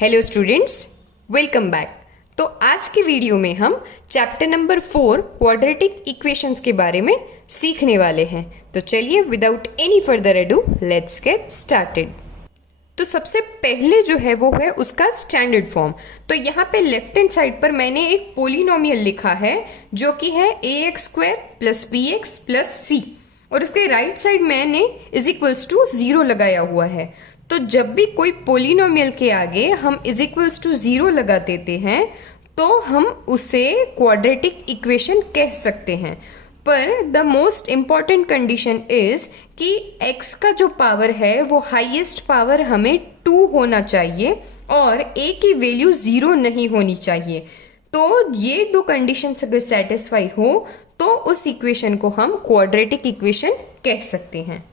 Hello students, welcome back. तो आज के वीडियो में हम चैप्टर नंबर 4 क्वाड्रेटिक इक्वेशंस के बारे में सीखने वाले हैं। तो चलिए without any further ado let's get started. तो सबसे पहले जो है वो है उसका स्टैंडर्ड फॉर्म। तो यहाँ पे लेफ्ट हैंड साइड पर मैंने एक पोलिनोमियल लिखा है जो कि है ax² + bx + c, और उसके राइट साइड मैंने = 0 लगाया हुआ है। तो जब भी कोई पोलिनोमियल के आगे हम = 0 लगा देते हैं तो हम उसे क्वाड्रेटिक इक्वेशन कह सकते हैं। पर the most important condition is कि x का जो पावर है वो हाईएस्ट पावर हमें 2 होना चाहिए और a की वैल्यू 0 नहीं होनी चाहिए। तो ये दो कंडीशंस अगर सेटिस्फाई हो तो उस इक्वेशन को हम क्वाड्रेटिक इक्वेशन कह सकते हैं।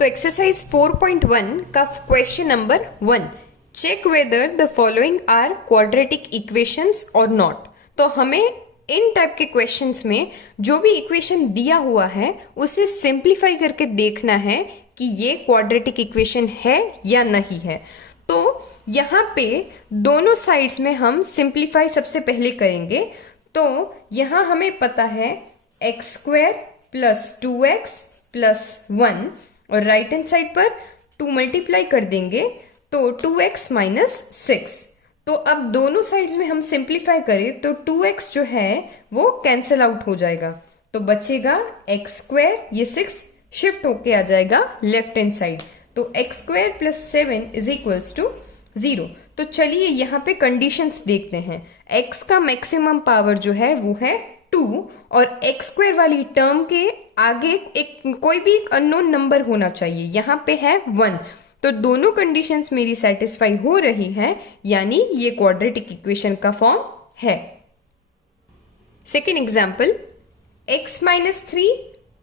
तो एक्सरसाइज 4.1 का question number 1, check whether the following are quadratic equations और नॉट। तो हमें इन टाइप के क्वेश्चंस में जो भी इक्वेशन दिया हुआ है उसे सिंप्लीफाई करके देखना है कि ये क्वाड्रेटिक इक्वेशन है या नहीं है। तो यहाँ पे दोनों साइड्स में हम सिंप्लीफाई सबसे पहले करेंगे। तो यहाँ हमें पता है x² + 2x + 1, और राइट हैंड साइड पर 2 मल्टीप्लाई कर देंगे तो 2x - 6। तो अब दोनों साइड्स में हम सिंप्लीफाई करें तो 2x जो है वो कैंसिल आउट हो जाएगा, तो बचेगा x², ये 6 शिफ्ट होके आ जाएगा लेफ्ट हैंड साइड, तो x² + 7 = 0। तो चलिए यहाँ पे कंडीशंस देखते हैं। x का मैक्सिमम पावर जो है वो है 2 और x² वाली टर्म के आगे कोई भी अननोन नंबर होना चाहिए, यहाँ पे है 1। तो दोनों कंडीशंस मेरी सेटिस्फाई हो रही है, यानी ये क्वाड्रेटिक इक्वेशन का फॉर्म है। Second example, x - 3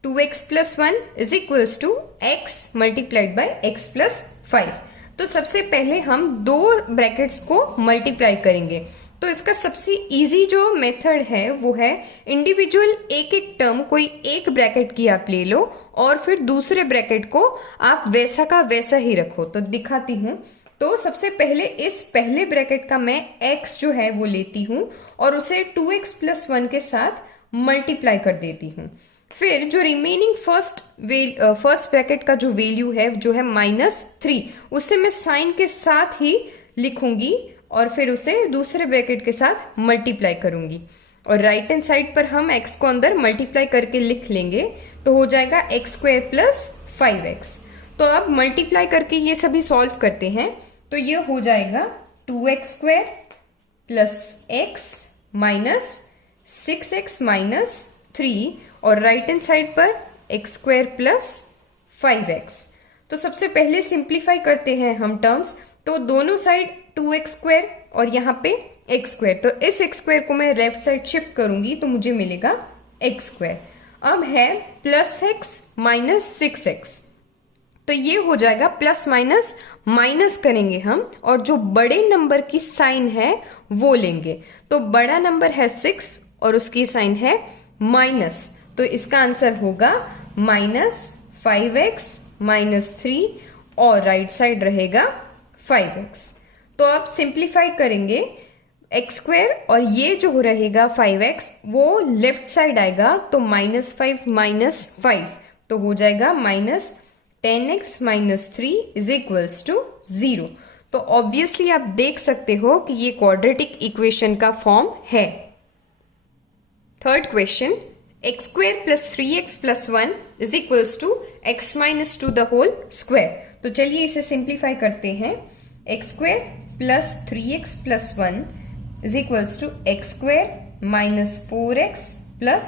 2x + 1 = x × x + 5। तो सबसे पहले हम दो ब्रैकेट्स को मल्टीप्लाई करेंगे। तो इसका सबसे इजी जो मेथड है वो है इंडिविजुअल एक एक टर्म कोई एक ब्रैकेट की आप ले लो और फिर दूसरे ब्रैकेट को आप वैसा का वैसा ही रखो। तो दिखाती हूँ। तो सबसे पहले इस पहले ब्रैकेट का मैं x जो है वो लेती हूँ और उसे 2x + 1 के साथ मल्टीप्लाई कर देती हूँ। फिर जो रिमेनिंग फर्स्ट ब्रैकेट का जो वैल्यू है जो है -3, उससे मैं साइन के साथ ही लिखूंगी और फिर उसे दूसरे ब्रैकेट के साथ मल्टीप्लाई करूंगी, और राइट हैंड साइड पर हम x को अंदर मल्टीप्लाई करके लिख लेंगे तो हो जाएगा x² + 5x। तो अब मल्टीप्लाई करके ये सभी सॉल्व करते हैं तो ये हो जाएगा 2x² + x - 6x - 3, और राइट हैंड साइड पर x² + 5x। तो सबसे पहले सिंप्लीफाई करते हैं हम टर्म्स। तो दोनों साइड 2x² और यहाँ पे x², तो इस x² को मैं लेफ्ट साइड शिफ्ट करूंगी तो मुझे मिलेगा x²। अब है +x - 6x, तो ये हो जाएगा प्लस माइनस माइनस करेंगे हम और जो बड़े नंबर की साइन है वो लेंगे। तो बड़ा नंबर है 6 और उसकी साइन है माइनस, तो इसका आंसर होगा -5x - 3 और राइट साइड रहेगा 5x। तो आप सिंप्लीफाई करेंगे x² और ये जो रहेगा 5x वो लेफ्ट साइड आएगा तो -5 - 5, तो हो जाएगा -10x - 3 = 0। तो ऑब्वियसली आप देख सकते हो कि ये क्वाड्रेटिक इक्वेशन का फॉर्म है। Third question, x² + 3x + 1 = x - 2 the whole square. तो चलिए इसे सिंप्लीफाई करते हैं। x² + 3x + 1 = x² - 4x +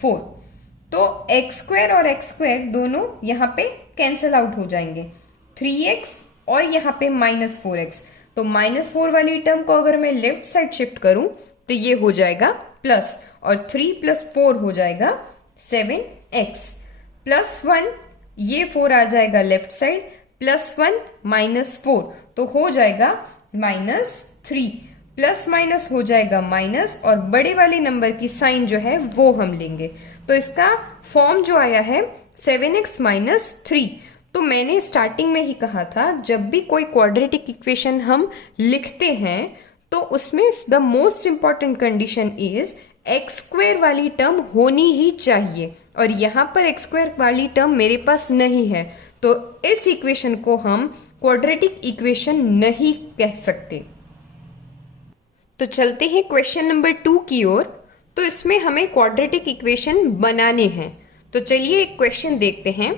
4। तो x² और x² दोनों यहाँ पे कैंसिल आउट हो जाएंगे, 3x और यहाँ पे -4x। तो -4 वाली टर्म को अगर मैं लेफ्ट साइड शिफ्ट करूं तो ये हो जाएगा प्लस, और 3 + 4 हो जाएगा 7x + 1, ये 4 आ जाएगा लेफ्ट साइड, +1 - 4 तो हो जाएगा -3, प्लस माइनस हो जाएगा माइनस, और बड़े वाले नंबर की साइन जो है वो हम लेंगे। तो इसका फॉर्म जो आया है 7x - 3, तो मैंने स्टार्टिंग में ही कहा था, जब भी कोई क्वाड्रेटिक इक्वेशन हम लिखते हैं तो उसमें the most important condition is x square वाली टर्म होनी ही चाहिए, और यहाँ पर एक्स स्क्वायर वाली टर्म मेरे पास नहीं है, तो इस इक्वेशन को हम क्वाड्रेटिक इक्वेशन नहीं कह सकते। तो चलते हैं क्वेश्चन नंबर 2 की ओर। तो इसमें हमें क्वाड्रेटिक इक्वेशन बनाने हैं। तो चलिए एक क्वेश्चन देखते हैं।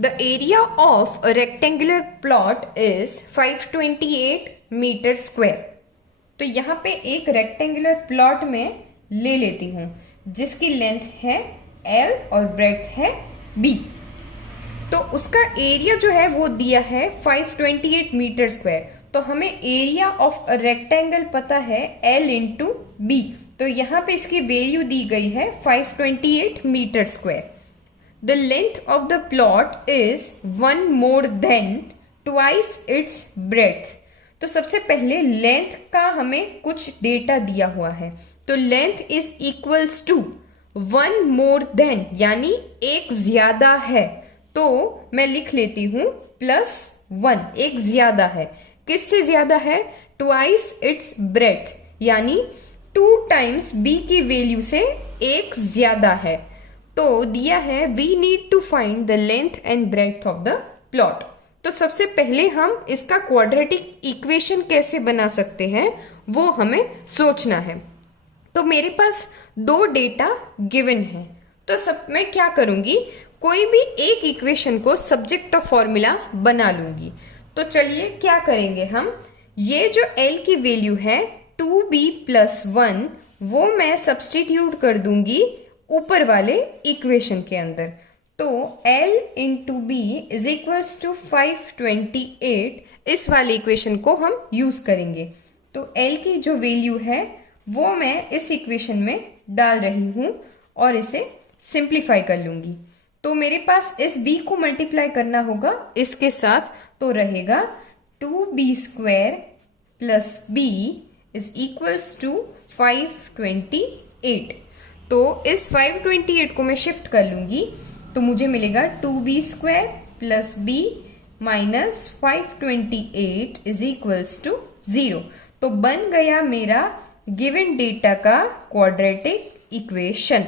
The area of a rectangular plot is 528 metre square. तो यहाँ पे एक रेक्टेंगुलर प्लॉट में ले लेती हूँ जिसकी लेंथ है L और ब्रेड्थ है B। तो उसका एरिया जो है वो दिया है 528 मीटर स्क्वायर। तो हमें एरिया ऑफ अ रेक्टेंगल पता है L इंटू B। तो यहाँ पे इसकी वैल्यू दी गई है 528 metre square. The length of the plot is 1 more than twice its breadth. तो सबसे पहले लेंथ का हमें कुछ डेटा दिया हुआ है। तो length is equals to 1 more than, यानी एक ज्यादा है, तो मैं लिख लेती हूं +1, एक ज्यादा है। किससे ज्यादा है? ट्वाइस इट्स ब्रेड्थ, यानी 2 टाइम्स b की वैल्यू से एक ज्यादा है। तो दिया है we need to find the length and breadth of the plot. तो सबसे पहले हम इसका क्वाड्रेटिक इक्वेशन कैसे बना सकते हैं वो हमें सोचना है। तो मेरे पास 2 डेटा गिवन है, तो सब मैं क्या करूंगी, कोई भी एक इक्वेशन को सब्जेक्ट ऑफ फॉर्मूला बना लूंगी। तो चलिए क्या करेंगे हम, ये जो L की वैल्यू है 2b + 1 वो मैं सब्सटीट्यूट कर दूंगी ऊपर वाले इक्वेशन के अंदर। तो L into B is equals to 528, इस वाले इक्वेशन को हम यूज करेंगे। तो L की जो वैल्यू है वो मैं इस इक्वेशन में डाल रही हूँ और इसे सिंप्लीफाई कर लूंगी। तो मेरे पास इस b को मल्टीप्लाई करना होगा इसके साथ, तो रहेगा 2b² + b is equals to 528। तो इस 528 को मैं शिफ्ट कर लूंगी, तो मुझे मिलेगा 2b² + b - 528 is equals to 0। तो बन गया मेरा गिवन डेटा का क्वाड्रेटिक इक्वेशन।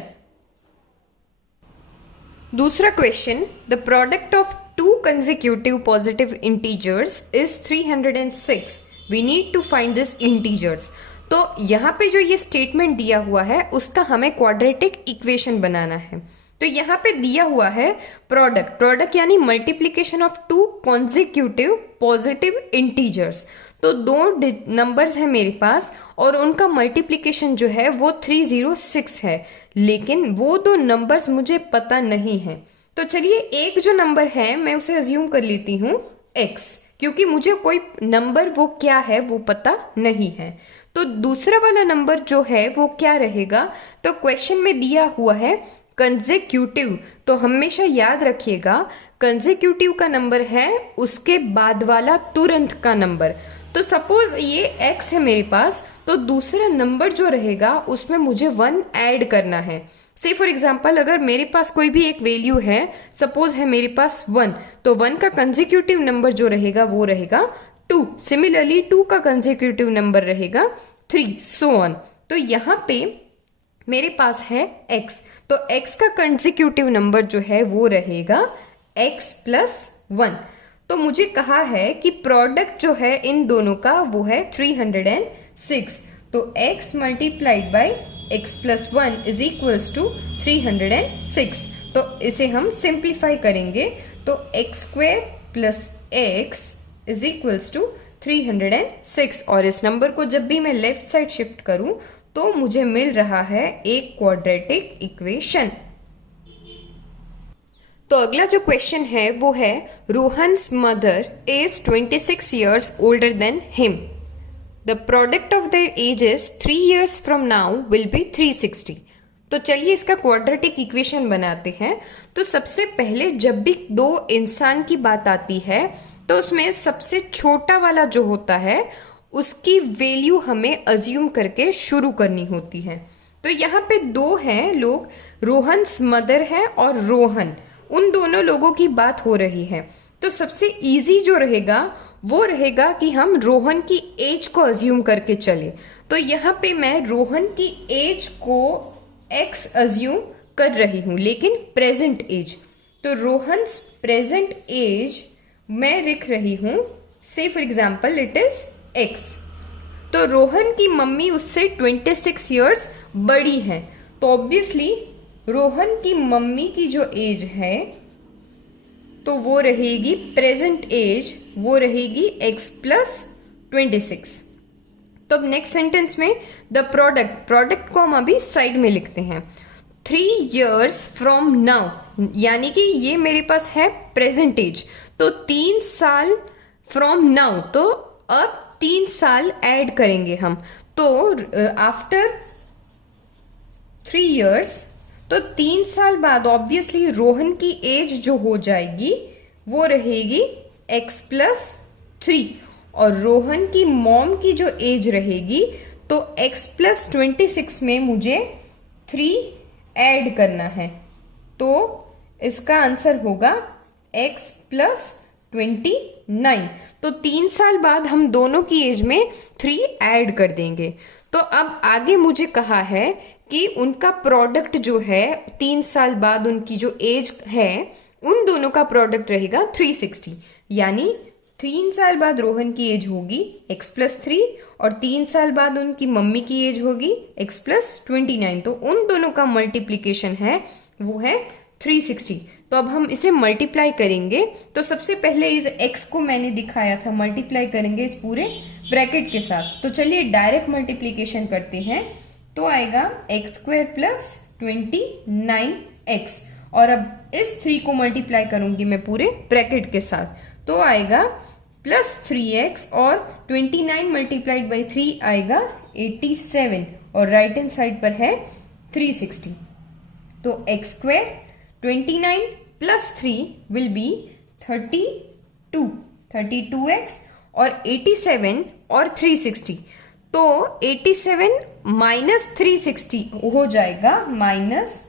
दूसरा question, the product of 2 consecutive positive integers is 306. We need to find this integers. तो यहाँ पे जो ये स्टेटमेंट दिया हुआ है उसका हमें क्वाड्रेटिक इक्वेशन बनाना है। तो यहाँ पे दिया हुआ है प्रोडक्ट यानी multiplication of 2 consecutive positive integers. तो 2 नंबर्स हैं मेरे पास और उनका मल्टीप्लीकेशन जो है वो 306 है, लेकिन वो 2 नंबर्स मुझे पता नहीं है। तो चलिए एक जो नंबर है मैं उसे अज्यूम कर लेती हूँ x, क्योंकि मुझे कोई नंबर वो क्या है वो पता नहीं है। तो दूसरा वाला नंबर जो है वो क्या रहेगा, तो क्वेश्चन में दिया हुआ है कंसेक्यूटिव। तो हमेशा याद रखिएगा कंसेक्यूटिव का नंबर है उसके बाद वाला तुरंत का नंबर। तो सपोज ये x है मेरे पास, तो दूसरा नंबर जो रहेगा उसमें मुझे 1 ऐड करना है। से फॉर एग्जाम्पल अगर मेरे पास कोई भी एक वैल्यू है, सपोज है मेरे पास 1, तो 1 का कंसेक्यूटिव नंबर जो रहेगा वो रहेगा 2। सिमिलरली 2 का कंसेक्यूटिव नंबर रहेगा 3, सो ऑन। तो यहाँ पे मेरे पास है x, तो x का कंसेक्यूटिव नंबर जो है वो रहेगा x + 1। तो मुझे कहा है कि प्रोडक्ट जो है इन दोनों का वो है 306। तो x multiplied by x + 1 is equals to 306। तो इसे हम सिंप्लीफाई करेंगे, तो x² + x is equals to 306। और इस नंबर को जब भी मैं लेफ्ट साइड शिफ्ट करूं तो मुझे मिल रहा है एक क्वाड्रेटिक इक्वेशन। तो अगला जो क्वेश्चन है वो है Rohan's mother is 26 years older than him. The product of their ages 3 years from now will be 360. तो चलिए इसका क्वाड्रेटिक इक्वेशन बनाते हैं। तो सबसे पहले जब भी 2 इंसान की बात आती है तो उसमें सबसे छोटा वाला जो होता है उसकी वैल्यू हमें अज्यूम करके शुरू करनी होती है। तो यहाँ पे 2 हैं लोग, रोहन्स मदर है और रोहन, उन दोनों लोगों की बात हो रही है। तो सबसे इजी जो रहेगा वो रहेगा कि हम रोहन की एज को अज्यूम करके चले। तो यहाँ पे मैं रोहन की एज को x अज्यूम कर रही हूँ, लेकिन प्रेजेंट एज। तो रोहन प्रेजेंट एज मैं लिख रही हूँ, से for example it is x। तो रोहन की मम्मी उससे 26 ईयर्स बड़ी हैं, तो ऑब्वियसली रोहन की मम्मी की जो एज है तो वो रहेगी प्रेजेंट एज, वो रहेगी x प्लस 26। तो अब नेक्स्ट सेंटेंस में द प्रोडक्ट को हम अभी साइड में लिखते हैं। 3 years फ्रॉम नाउ, यानी कि ये मेरे पास है प्रेजेंट एज, तो 3 साल फ्रॉम नाउ, तो अब 3 साल ऐड करेंगे हम। तो आफ्टर 3 years, तो 3 साल बाद ऑब्वियसली रोहन की एज जो हो जाएगी वो रहेगी x प्लस 3, और रोहन की मॉम की जो एज रहेगी तो x प्लस 26 में मुझे 3 ऐड करना है, तो इसका आंसर होगा x प्लस 29। तो 3 साल बाद हम दोनों की एज में 3 ऐड कर देंगे। तो अब आगे मुझे कहा है कि उनका प्रोडक्ट जो है 3 साल बाद उनकी जो एज है उन दोनों का प्रोडक्ट रहेगा 360, यानी 3 साल बाद रोहन की एज होगी x प्लस 3 और 3 साल बाद उनकी मम्मी की एज होगी x प्लस 29। तो उन दोनों का मल्टीप्लिकेशन है वो है 360। तो अब हम इसे मल्टीप्लाई करेंगे। तो सबसे पहले इस x को मैंने दिखाया था, मल्टीप्लाई करेंगे इस पूरे ब्रैकेट के साथ। तो चलिए डायरेक्ट मल्टीप्लिकेशन करते हैं। तो आएगा x स्क्वायर प्लस 29x, और अब इस 3 को मल्टीप्लाई करूंगी मैं पूरे ब्रैकेट के साथ, तो आएगा प्लस 3x, और 29 मल्टीप्लाइड बाई 3 आएगा 87, और राइट हैंड साइड पर है 360। तो x square 29 plus 3 will be 32x, और 87 और 360, तो 87 माइनस 360 हो जाएगा माइनस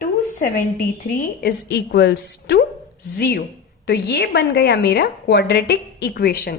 273 इज इक्वल्स टू 0। तो ये बन गया मेरा क्वाड्रेटिक इक्वेशन।